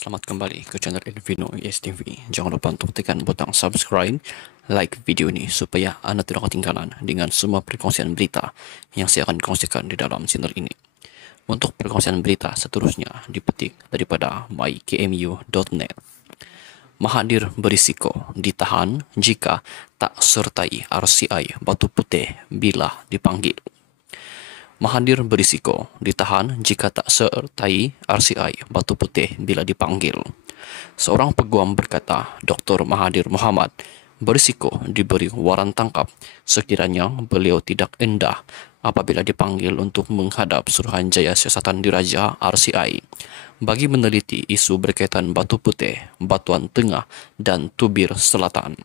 Selamat kembali ke channel Edvino ISTV. Jangan lupa untuk tekan butang subscribe, like video ini supaya Anda tidak ketinggalan dengan semua perkongsian berita yang saya akan kongsikan di dalam channel ini. Untuk perkongsian berita seterusnya dipetik daripada mykmu.net. Mahathir berisiko ditahan jika tak sertai RCI Batu Putih bila dipanggil. Mahathir berisiko ditahan jika tak sertai RCI Batu Putih bila dipanggil. Seorang peguam berkata, Dr. Mahathir Mohamad berisiko diberi waran tangkap sekiranya beliau tidak endah apabila dipanggil untuk menghadap Suruhanjaya Siasatan Diraja RCI bagi meneliti isu berkaitan Batu Putih, Batuan Tengah dan Tubir Selatan.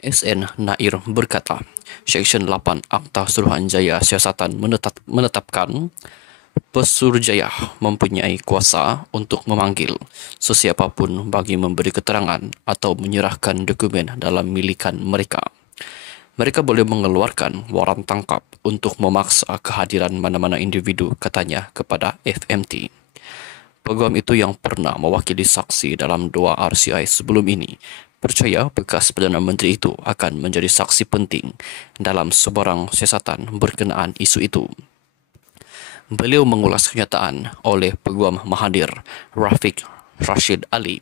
SN Nair berkata, Seksyen 8 Akta Suruhanjaya Siasatan menetapkan Pesuruhjaya mempunyai kuasa untuk memanggil sesiapapun bagi memberi keterangan atau menyerahkan dokumen dalam milikan mereka. Mereka boleh mengeluarkan waran tangkap untuk memaksa kehadiran mana-mana individu, katanya kepada FMT. Peguam itu yang pernah mewakili saksi dalam 2 RCI sebelum ini percaya bekas Perdana Menteri itu akan menjadi saksi penting dalam sebarang siasatan berkenaan isu itu. Beliau mengulas kenyataan oleh Peguam Mahathir, Rafiq Rashid Ali,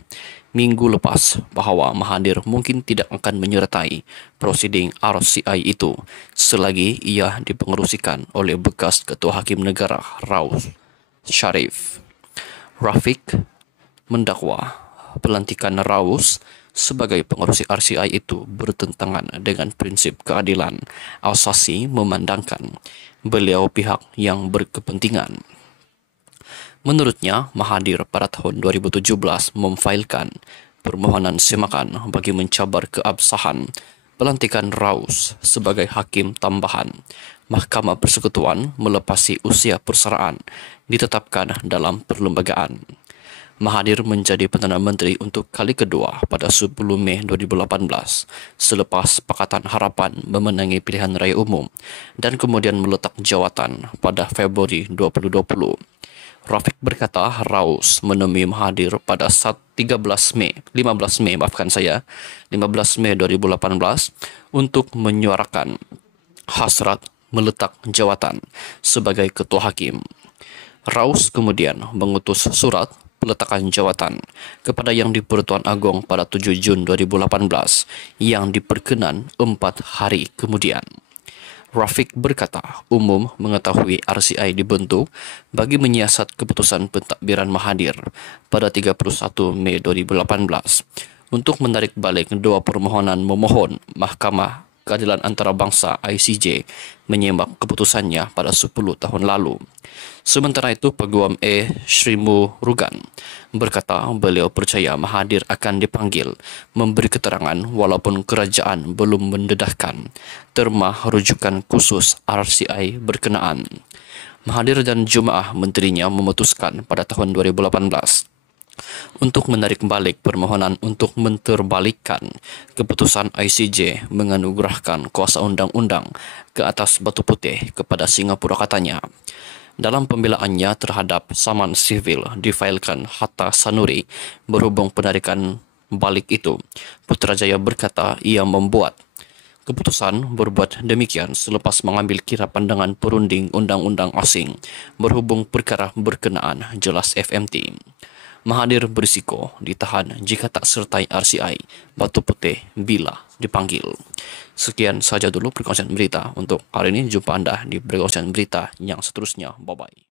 minggu lepas bahawa Mahathir mungkin tidak akan menyertai prosiding RCI itu selagi ia dipengerusikan oleh bekas Ketua Hakim Negara Rauf Sharif. Rafiq mendakwa pelantikan Rauf sebagai pengerusi RCI itu bertentangan dengan prinsip keadilan asasi memandangkan beliau pihak yang berkepentingan. Menurutnya, Mahathir pada tahun 2017 memfailkan permohonan semakan bagi mencabar keabsahan pelantikan Rauf sebagai hakim tambahan. Mahkamah Persekutuan melepasi usia persaraan ditetapkan dalam perlembagaan. Mahathir menjadi Perdana Menteri untuk kali kedua pada 10 Mei 2018 selepas Pakatan Harapan memenangi pilihan raya umum dan kemudian meletak jawatan pada Februari 2020. Rafiq berkata Rauf menemui Mahathir pada 15 Mei 2018 untuk menyuarakan hasrat meletak jawatan sebagai Ketua Hakim. Rauf kemudian mengutus surat peletakan jawatan kepada Yang di-Pertuan Agong pada 7 Jun 2018 yang diperkenan 4 hari kemudian. Rafiq berkata, umum mengetahui RCI dibentuk bagi menyiasat keputusan pentadbiran Mahathir pada 31 Mei 2018 untuk menarik balik 2 permohonan memohon Mahkamah Keadilan Antarabangsa ICJ menyimak keputusannya pada 10 tahun lalu. Sementara itu, Peguam Srimurugan berkata beliau percaya Mahathir akan dipanggil memberi keterangan walaupun kerajaan belum mendedahkan terma rujukan khusus RCI berkenaan. Mahathir dan jemaah menterinya memutuskan pada tahun 2018 untuk menarik balik permohonan untuk menterbalikkan keputusan ICJ menganugerahkan kuasa undang-undang ke atas Batu Putih kepada Singapura, katanya. Dalam pembelaannya terhadap saman sivil difailkan Hatta Sanuri berhubung penarikan balik itu, Putrajaya berkata ia membuat keputusan berbuat demikian selepas mengambil kira pandangan perunding undang-undang asing berhubung perkara berkenaan, jelas FMT. Mahathir berisiko ditahan jika tak sertai RCI Batu Putih bila dipanggil. Sekian saja dulu perkongsian berita untuk hari ini. Jumpa Anda di perkongsian berita yang seterusnya. Bye-bye.